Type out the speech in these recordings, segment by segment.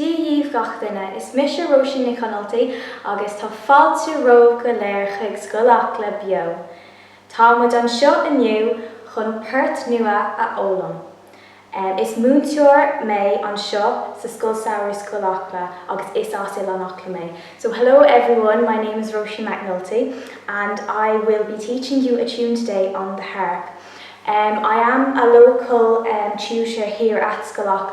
Díomh gach duine is Mr. Roisin McNulty agus tá fáilte ró go léir chuig Scoil le bio. Tá muid an seo inniu chun peirt nua a ólam. Is múnteoir mé an seo sa Scoil Scoil agus is ásil an achla mé. So hello everyone, my name is Roisin McNulty and I will be teaching you a tune today on the harp. I am a local tutor here at Scoil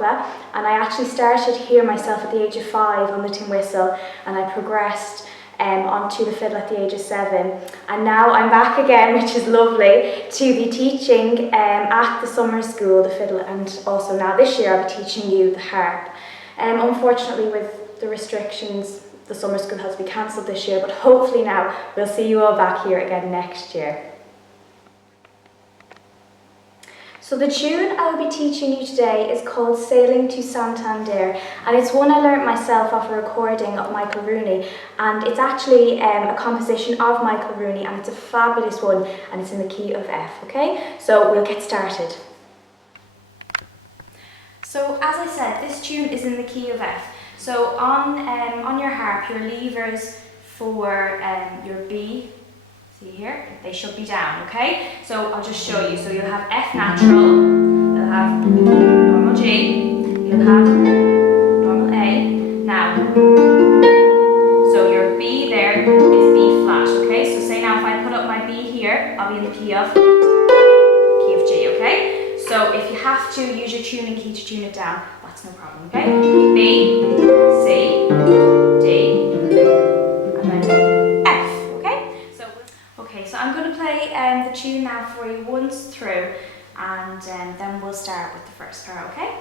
and I actually started here myself at the age of 5 on the tin whistle, and I progressed onto the fiddle at the age of 7, and now I'm back again, which is lovely, to be teaching at the summer school the fiddle, and also now this year I'll be teaching you the harp. Unfortunately, with the restrictions, the summer school has to be cancelled this year, but hopefully now we'll see you all back here again next year. So the tune I will be teaching you today is called Sailing to Santander, and it's one I learnt myself off a recording of Michael Rooney, and it's actually a composition of Michael Rooney, and it's a fabulous one, and it's in the key of F, okay? So we'll get started. So as I said, this tune is in the key of F. So on your harp, your levers for your B, see here, they should be down, okay? So I'll just show you. So you'll have F natural, you'll have normal G, you'll have normal A. Now, so your B there is B flat, okay? So say now if I put up my B here, I'll be in the key of G, okay? So if you have to use your tuning key to tune it down, that's no problem, okay? B, C, D, and then F. So I'm going to play the tune now for you once through, and then we'll start with the first part, okay?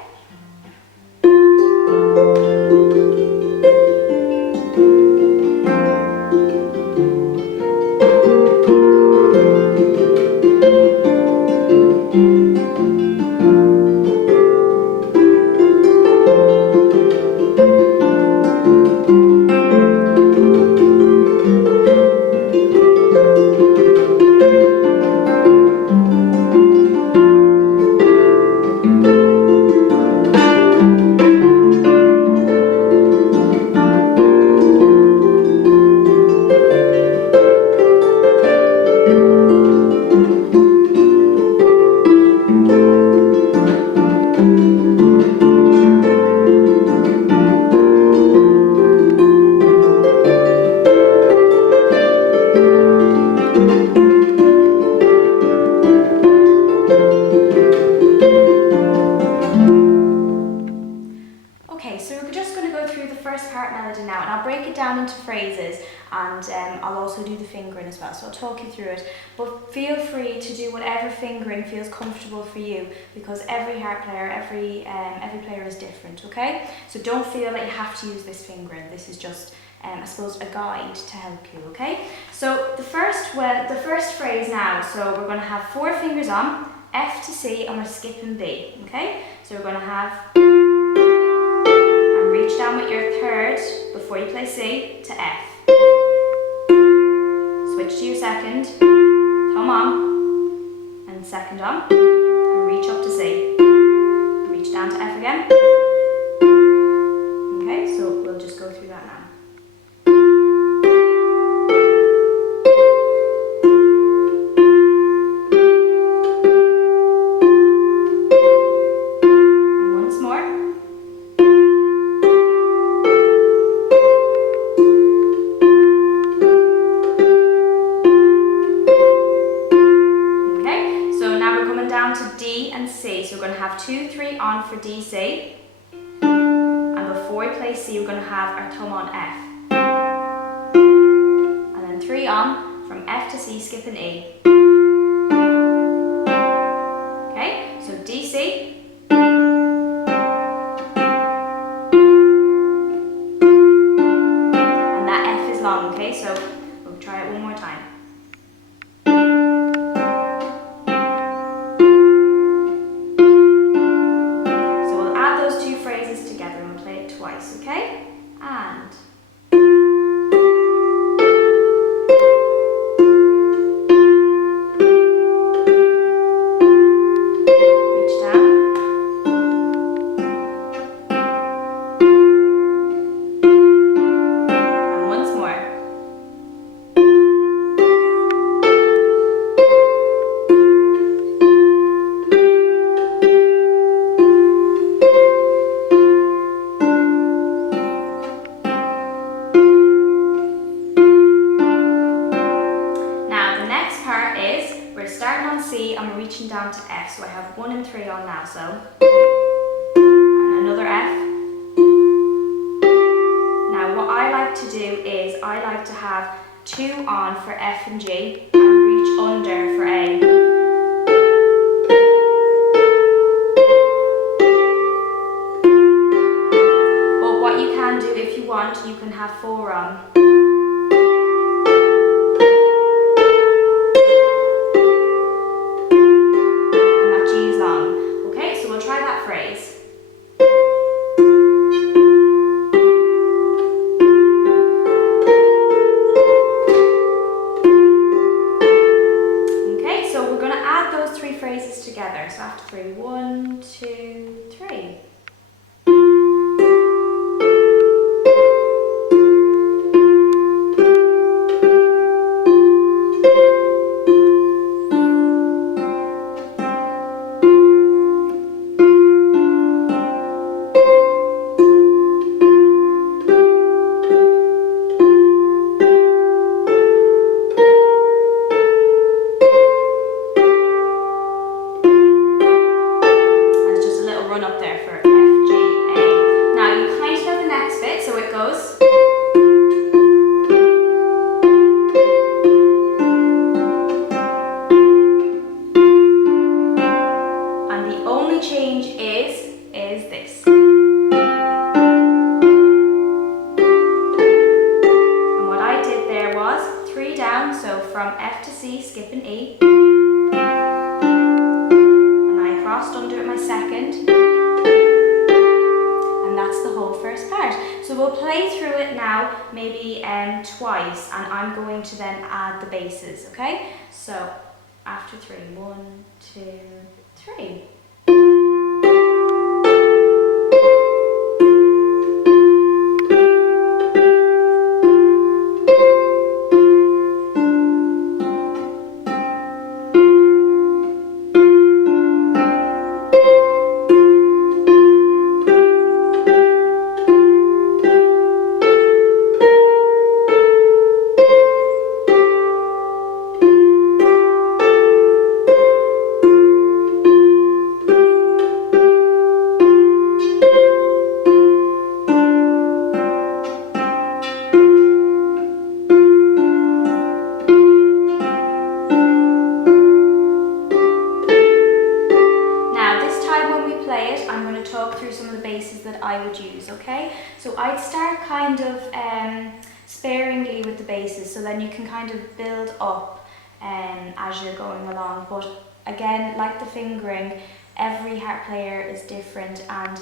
Phrases, and I'll also do the fingering as well, so I'll talk you through it, but feel free to do whatever fingering feels comfortable for you, because every harp player, every player is different, okay? So don't feel that you have to use this fingering. This is just I suppose a guide to help you, okay? So the first phrase now, so we're going to have 4 fingers on, F to C, and we're skipping B, okay? So we're going to have, and reach down with your third before you play C to F. Switch to your second, thumb on, and second on, and reach up to C. Reach down to F again. Okay, so we'll just go through that now. So we're going to have 2, 3 on for D, C, and before we play C we're going to have our thumb on F, and then 3 on from F to C, skipping E. Okay, so D, C, and that F is long, okay, so we'll try it one more time. Twice, okay? And reach down. reaching down to F. So I have 1 and 3 on now, so. And another F. Now what I like to do is I like to have 2 on for F and G and reach under for A. But what you can do if you want, you can have 4 on. And that G is long. Okay, so we'll try that phrase. Phrases together. So after 3, 1, 2, 3. So from F to C, skip an E. And I crossed under at my second. And that's the whole first part. So we'll play through it now, maybe twice, and I'm going to then add the basses, okay? So after 3, 1, 2, 3. I would use, okay? So I'd start kind of sparingly with the basses, so then you can kind of build up as you're going along. But again, like the fingering, every harp player is different, and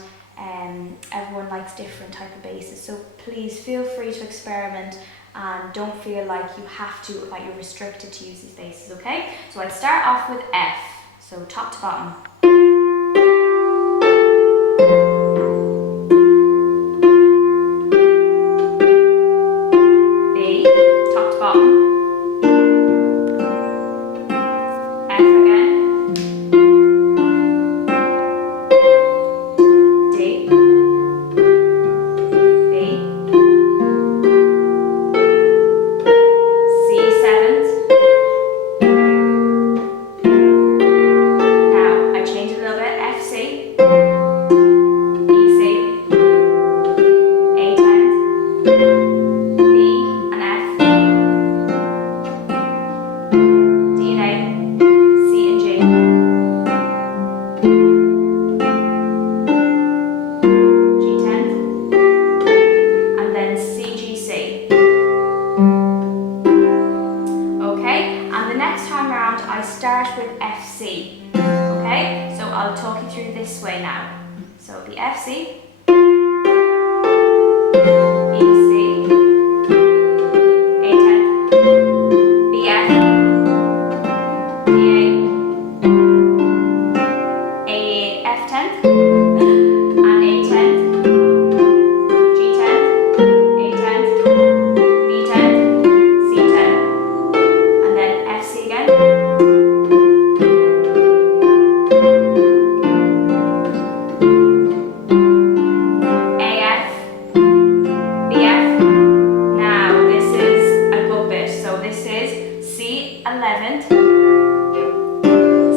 everyone likes different type of basses. So please feel free to experiment and don't feel like you have to, that you're restricted to use these basses, okay? So I'd start off with F, so top to bottom.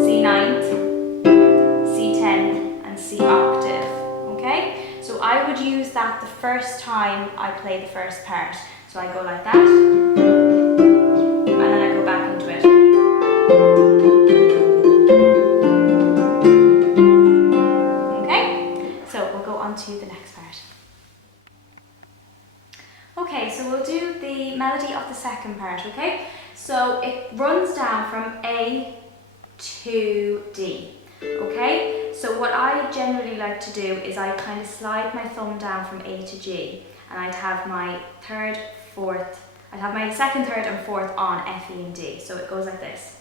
C9, that the first time I play the first part. So I go like that, and then I go back into it. Okay, so we'll go on to the next part. Okay, so we'll do the melody of the second part, okay? So it runs down from A to D, okay? So what I generally like to do is I kind of slide my thumb down from A to G, and I'd have my third, fourth, I'd have my second, third and fourth on F, E and D. So it goes like this.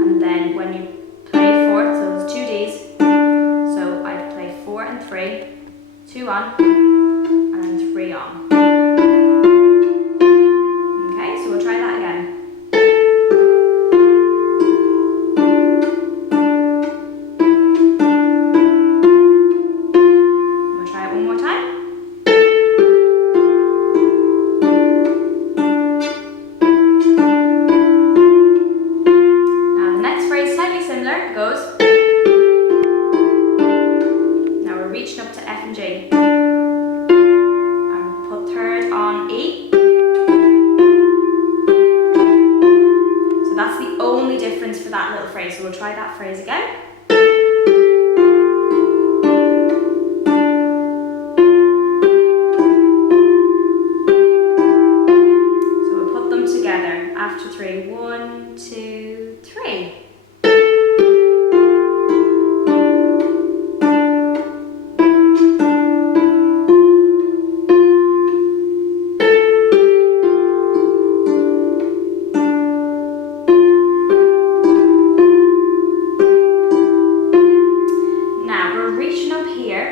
And then when you play fourth, so there's 2 Ds, so I'd play 4 and 3, 2 on, and then 3 on. Okay, so we'll try that again. We'll try it one more time. Now the next phrase is slightly similar. It goes. Now we're reaching up to F and G. And put third on E. So that's the only difference for that little phrase. So we'll try that phrase again. So we'll put them together after 3. 1, 2, 3.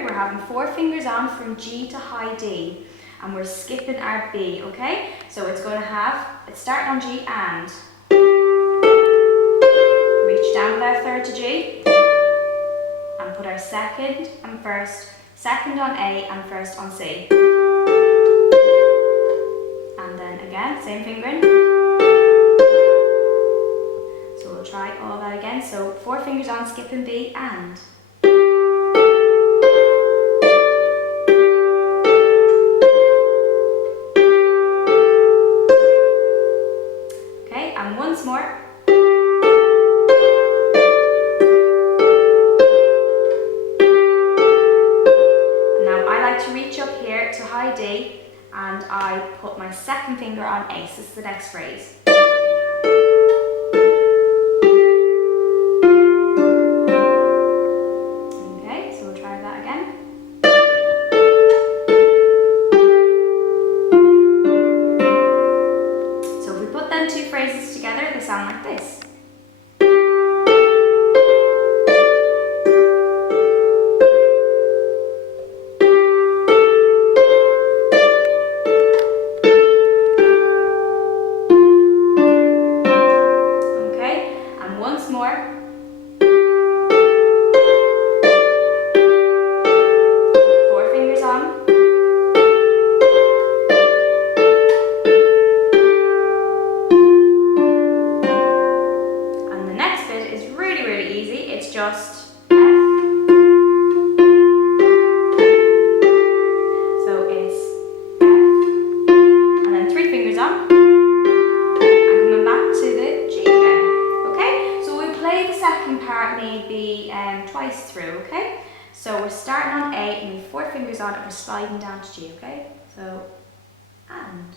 We're having 4 fingers on from G to high D, and we're skipping our B, okay? So it's going to have, it's starting on G and reach down with our third to G, and put our second and first, second on A and first on C. And then again, same fingering. So we'll try all that again. So 4 fingers on, skipping B and. And once more. Now I like to reach up here to high D, and I put my second finger on A. So this is the next phrase. Okay, so we'll try that again. So if we put them 2 phrases together, they sound like this. Okay, and once more. 4 fingers on. Just F. So it's F, and then 3 fingers on, and coming back to the G again. Okay, so we play the second part maybe twice through. Okay, so we're starting on A, and we have 4 fingers on, and we're sliding down to G. Okay, so and.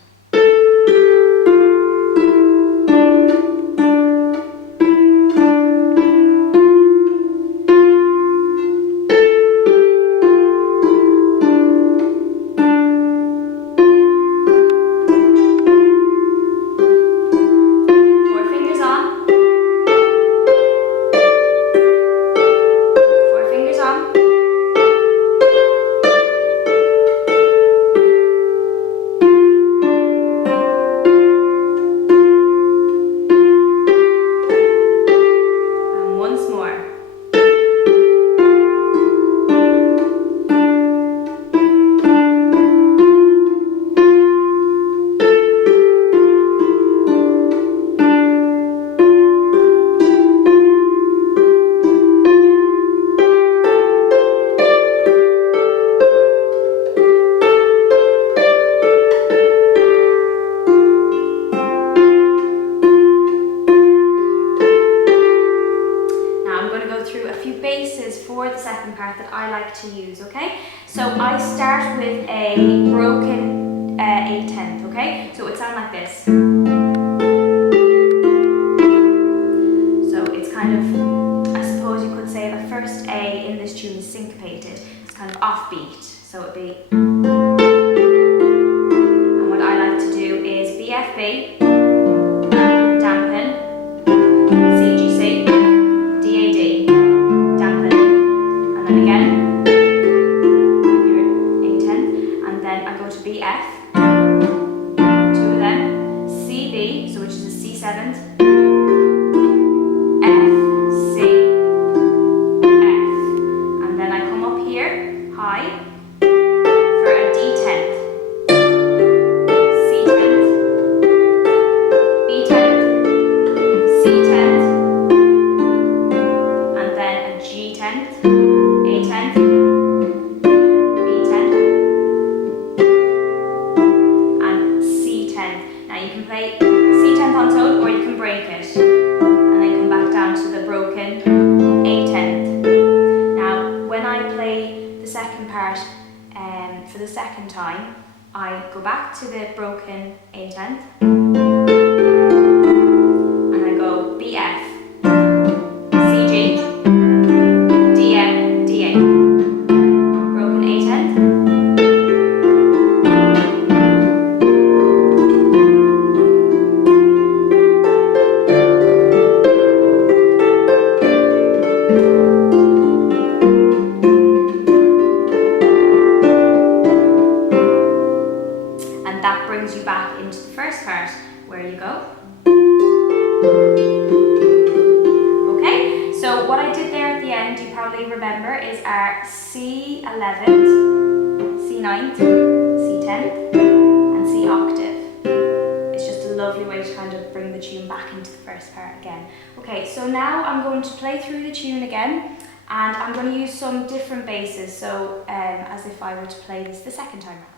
like to use, okay? So I start with a broken 8/10, okay? So it would sound like this. So it's kind of, I suppose you could say the first A in this tune is syncopated. It's kind of offbeat. So it'd be, and what I like to do is B, F, B, dampen, C, G, C, D, A, D, dampen, and then again, and then I go to B, F, two of them, C, B, so which is a C7, F, C, F, and then I come up here, high, for a D10th, C10th, B10th, C10th, and then a G10th, A10th, B10th, and C10th. Now you can play C10th on its own, or you can break it, and then come back down to the broken A10th. Now, when I play the second part for the second time, I go back to the broken A10th, and I go B, F, C, G, D, M, D, A, broken A10th, and that brings you back into the first part where you go. Okay, so what I did there at the end, you probably remember, is our C11th, C9th, C10th, and C octave. It's just a lovely way to kind of bring the tune back into the first part again. Okay, so now I'm going to play through the tune again, and I'm going to use some different basses, so as if I were to play this the second time round.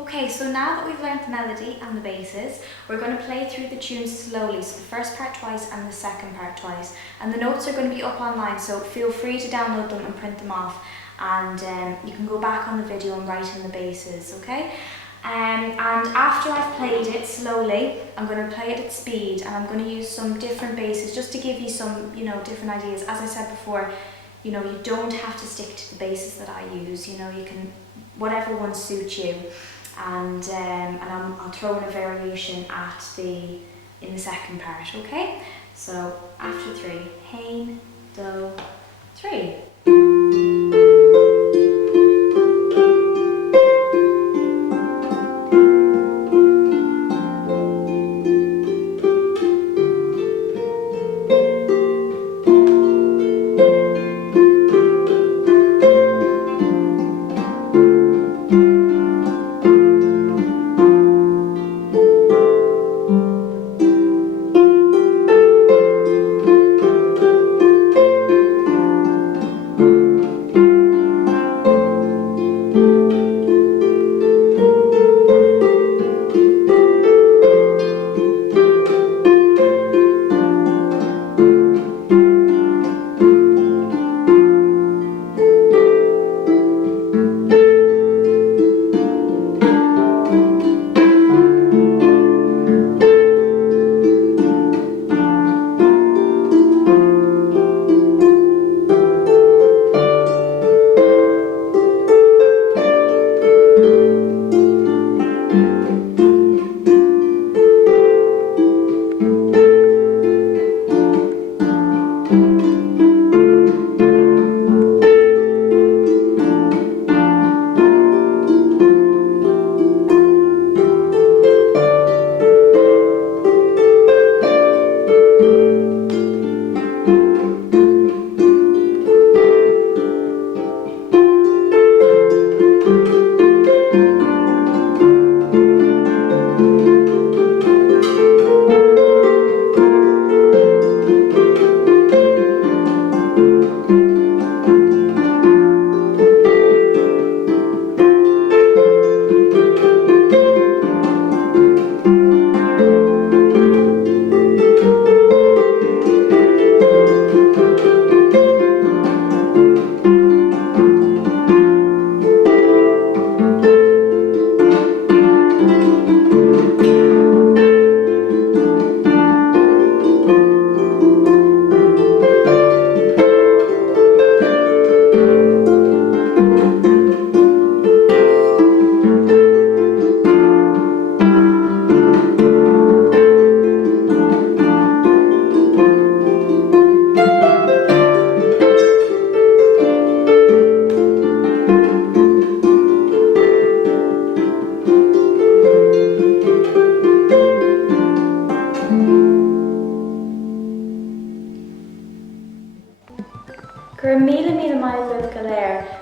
Okay, so now that we've learnt the melody and the basses, we're going to play through the tune slowly, so the first part twice and the second part twice. And the notes are going to be up online, so feel free to download them and print them off, and you can go back on the video and write in the basses, okay? And after I've played it slowly, I'm going to play it at speed, and I'm going to use some different basses just to give you some, different ideas. As I said before, you don't have to stick to the basses that I use, you can, whatever one suits you. And I'll throw in a variation in the second part, okay? So after 3, Hain, Do, 3.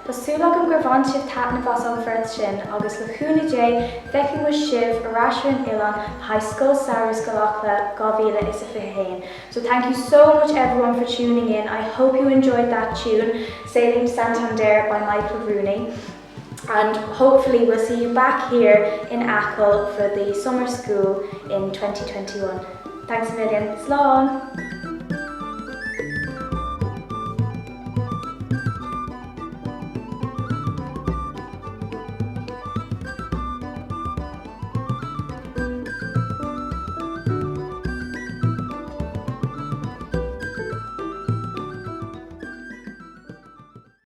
Tásúla an gurbhain sibh tana bhas an bheirt sin agus le chúna dé feiceann mu sibh arásran Ilan high Scoil Samhraidh Scoil 2021. So thank you so much everyone for tuning in. I hope you enjoyed that tune, Sailing to Santander by Michael Rooney. And hopefully we'll see you back here in Achill for the summer school in 2021. Thanks a million. Slán!